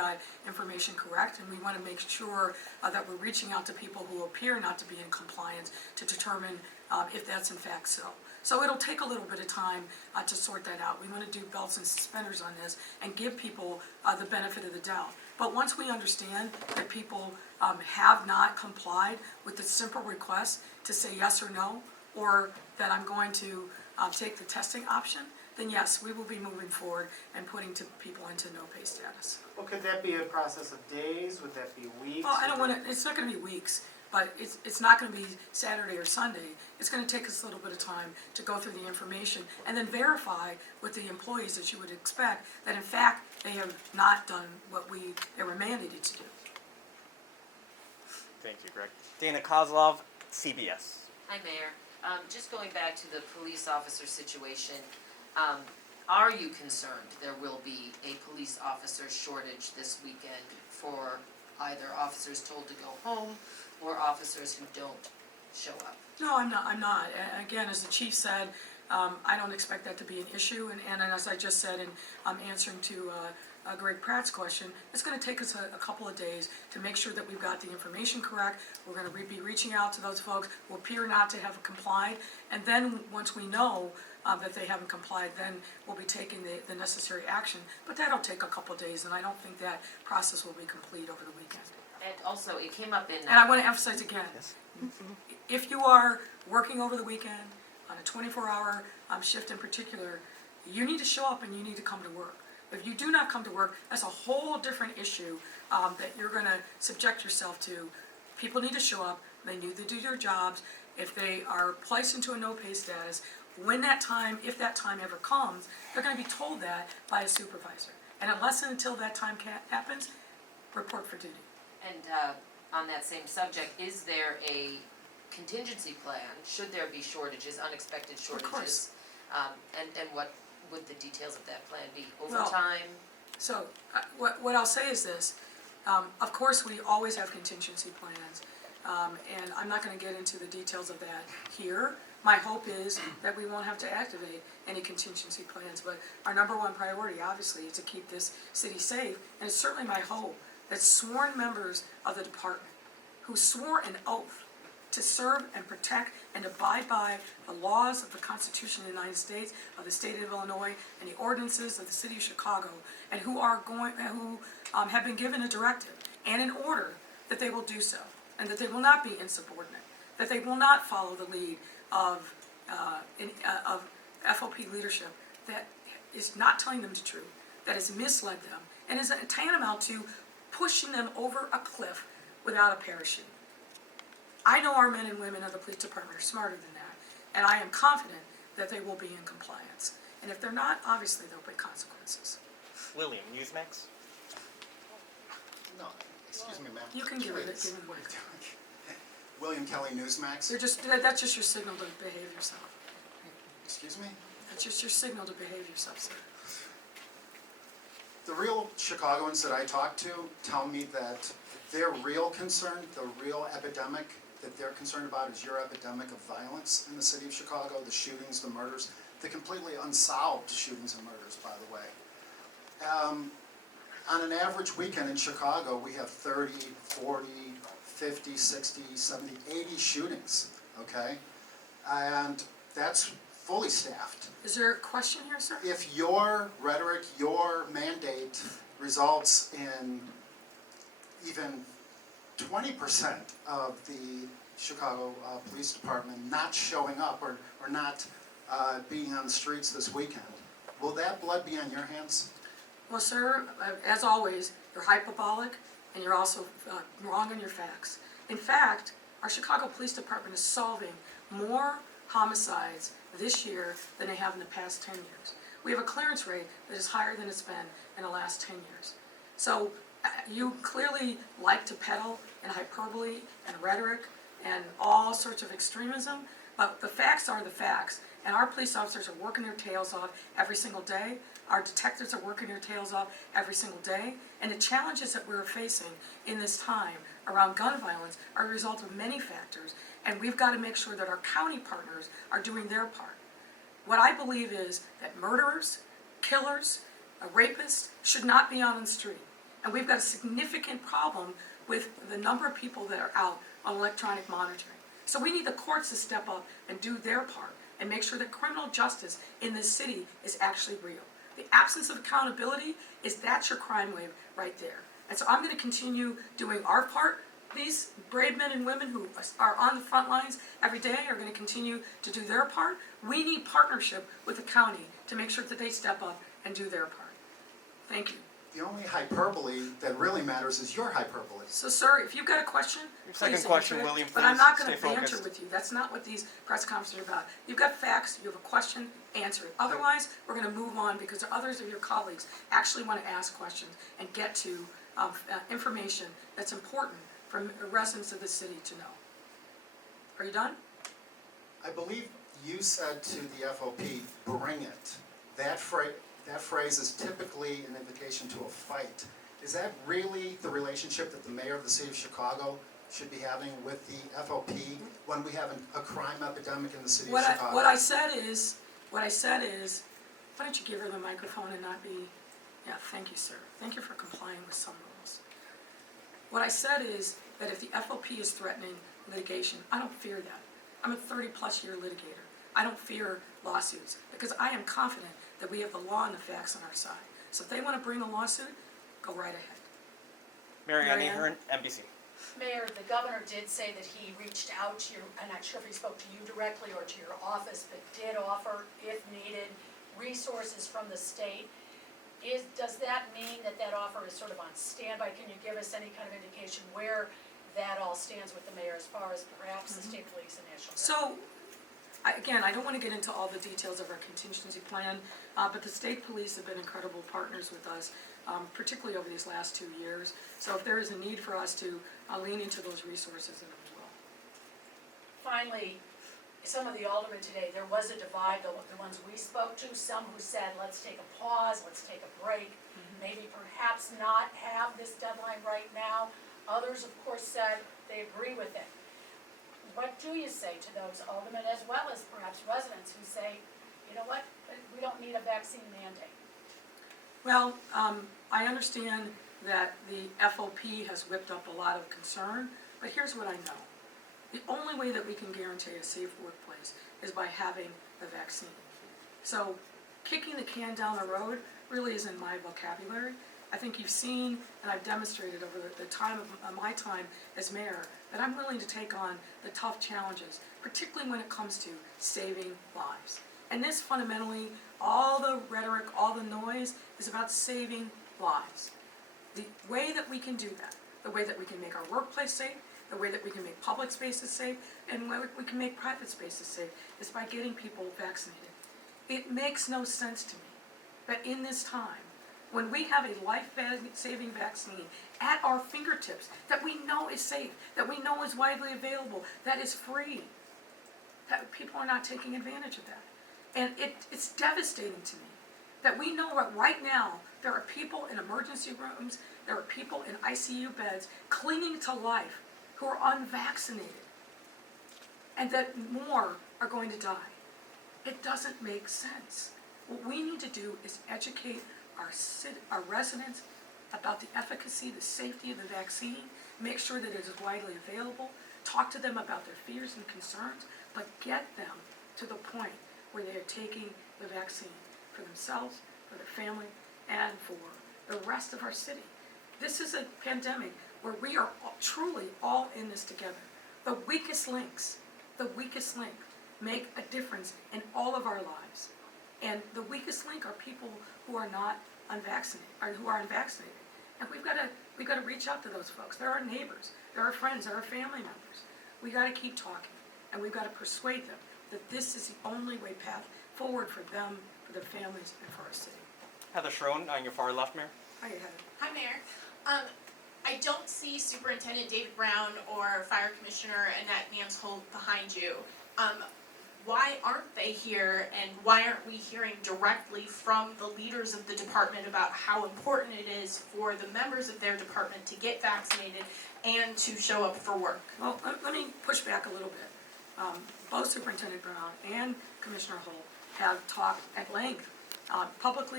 got information correct, and we want to make sure that we're reaching out to people who appear not to be in compliance to determine if that's in fact so. So it'll take a little bit of time to sort that out. We want to do belts and suspenders on this and give people the benefit of the doubt. But once we understand that people have not complied with the simple request to say yes or no, or that I'm going to take the testing option, then yes, we will be moving forward and putting people into no pay status. Well, could that be a process of days? Would that be weeks? Well, I don't want to, it's not going to be weeks, but it's not going to be Saturday or Sunday. It's going to take us a little bit of time to go through the information and then verify with the employees, as you would expect, that in fact they have not done what they were mandated to do. Thank you, Greg. Dana Kozlov, CBS. Hi, Mayor. Just going back to the police officer situation, are you concerned there will be a police officer shortage this weekend for either officers told to go home or officers who don't show up? No, I'm not. Again, as the chief said, I don't expect that to be an issue. And as I just said in answering to Greg Pratt's question, it's going to take us a couple of days to make sure that we've got the information correct. We're going to be reaching out to those folks who appear not to have complied. And then once we know that they haven't complied, then we'll be taking the necessary action. But that'll take a couple of days, and I don't think that process will be complete over the weekend. And also, it came up in... And I want to emphasize again, if you are working over the weekend on a 24-hour shift in particular, you need to show up and you need to come to work. If you do not come to work, that's a whole different issue that you're going to subject yourself to. People need to show up. They need to do their jobs. If they are placed into a no-pay status, when that time, if that time ever comes, they're going to be told that by a supervisor. And unless and until that time happens, report for duty. And on that same subject, is there a contingency plan, should there be shortages, unexpected shortages? Of course. And what would the details of that plan be? Overtime? So what I'll say is this. Of course, we always have contingency plans, and I'm not going to get into the details of that here. My hope is that we won't have to activate any contingency plans, but our number one priority, obviously, is to keep this city safe, and it's certainly my hope that sworn members of the department who swore an oath to serve and protect and abide by the laws of the Constitution of the United States, of the state of Illinois, and the ordinances of the city of Chicago, and who have been given a directive and an order that they will do so, and that they will not be insubordinate, that they will not follow the lead of FOP leadership that is not telling them the truth, that has misled them, and is tantamount to pushing them over a cliff without a parachute. I know our men and women of the police department are smarter than that, and I am confident that they will be in compliance. And if they're not, obviously there'll be consequences. William, Newsmax. No, excuse me, ma'am. You can give it a William Kelly, Newsmax. That's just your signal to behave yourself. Excuse me? That's just your signal to behave yourself, sir. The real Chicagoans that I talk to tell me that their real concern, the real epidemic that they're concerned about is your epidemic of violence in the city of Chicago, the shootings, the murders, the completely unsolved shootings and murders, by the way. On an average weekend in Chicago, we have 30, 40, 50, 60, 70, 80 shootings, okay? And that's fully staffed. Is there a question here, sir? If your rhetoric, your mandate results in even 20% of the Chicago Police Department not showing up or not being on the streets this weekend, will that blood be on your hands? Well, sir, as always, you're hyperbolic and you're also wrong on your facts. In fact, our Chicago Police Department is solving more homicides this year than they have in the past 10 years. We have a clearance rate that is higher than it's been in the last 10 years. So you clearly like to peddle and hyperbole and rhetoric and all sorts of extremism, but the facts are the facts. And our police officers are working their tails off every single day. Our detectives are working their tails off every single day. And the challenges that we're facing in this time around gun violence are a result of many factors. And we've got to make sure that our county partners are doing their part. What I believe is that murderers, killers, rapists should not be out on the street. And we've got a significant problem with the number of people that are out on electronic monitoring. So we need the courts to step up and do their part and make sure that criminal justice in this city is actually real. The absence of accountability that's your crime wave right there. And so I'm gonna continue doing our part. These brave men and women who are on the front lines every day are gonna continue to do their part. We need partnership with the county to make sure that they step up and do their part. Thank you. The only hyperbole that really matters is your hyperbole. So, sir, if you've got a question, Your second please question, answer it. William, But I'm please not gonna stay banter focused. with you. That's not what these press conferences are about. You've got facts, you have a question, answer it. Otherwise, we're gonna move on because others of your colleagues actually wanna ask questions and get to information that's important for residents of the city to know. Are you done? I believe you said to the FOP, bring it. That phrase is typically an invitation to a fight. Is that really the relationship that the mayor of the city of Chicago should be having with the FOP when we have a crime epidemic in the city of Chicago? What I said is, why don't you give her the microphone and not be, yeah, thank you, sir. Thank you for complying with some rules. What I said is that if the FOP is threatening litigation, I don't fear that. I'm a 30-plus year litigator. I don't fear lawsuits because I am confident that we have the law and the facts on our side. So if they want to bring a lawsuit, go right ahead. Mary Ann Mary Ann? Ahern, NBC. Mayor, the governor did say that he reached out to you, I'm not sure if he spoke to you directly or to your office, but did offer, if needed, resources from the state. Does that mean that that offer is sort of on standby? Can you give us any kind of indication where that all stands with the mayor as far as perhaps the state police and national guard? So, again, I don't want to get into all the details of our contingency plan, but the state police have been incredible partners with us, particularly over these last 2 years. So if there is a need for us to lean into those resources, then we will. Finally, some of the aldermen today, there was a divide, the ones we spoke to, some who said, let's take a pause, let's take a break, maybe perhaps not have this deadline right now. Others, of course, said they agree with it. What do you say to those aldermen, as well as perhaps residents who say, you know what, we don't need a vaccine mandate? Well, I understand that the FOP has whipped up a lot of concern, but here's what I know. The only way that we can guarantee a safe workplace is by having the vaccine. So kicking the can down the road really isn't my vocabulary. I think you've seen, and I've demonstrated over the time of my time as mayor, that I'm willing to take on the tough challenges, particularly when it comes to saving lives. And this fundamentally, all the rhetoric, all the noise, is about saving lives. The way that we can do that, the way that we can make our workplace safe, the way that we can make public spaces safe, and the way we can make private spaces safe, is by getting people vaccinated. It makes no sense to me that in this time, when we have a life-saving vaccine at our fingertips, that we know is safe, that we know is widely available, that is free, that people are not taking advantage of that. And it's devastating to me that we know that right now there are people in emergency rooms, there are people in ICU beds clinging to life who are unvaccinated, and that more are going to die. It doesn't make sense. What we need to do is educate our residents about the efficacy, the safety of the vaccine, make sure that it is widely available, talk to them about their fears and concerns, but get them to the point where they are taking the vaccine for themselves, for their family, and for the rest of our city. This is a pandemic where we are truly all in this together. The weakest links make a difference in all of our lives. And the weakest link are people who are not unvaccinated, or who are unvaccinated. And we've got to reach out to those folks. They're our neighbors, they're our friends, they're our family members. We got to keep talking, and we've got to persuade them that this is the only way path forward for them, for their families, and for our city. Heather Schroen on your far left, Mayor. Hi, Heather. Hi, Mayor. I don't see Superintendent David Brown or Fire Commissioner Annette Mansholt behind you. Why aren't they here, and why aren't we hearing directly from the leaders of the department about how important it is for the members of their department to get vaccinated and to show up for work? Well, let me push back a little bit. Both Superintendent Brown and Commissioner Holt have talked at length publicly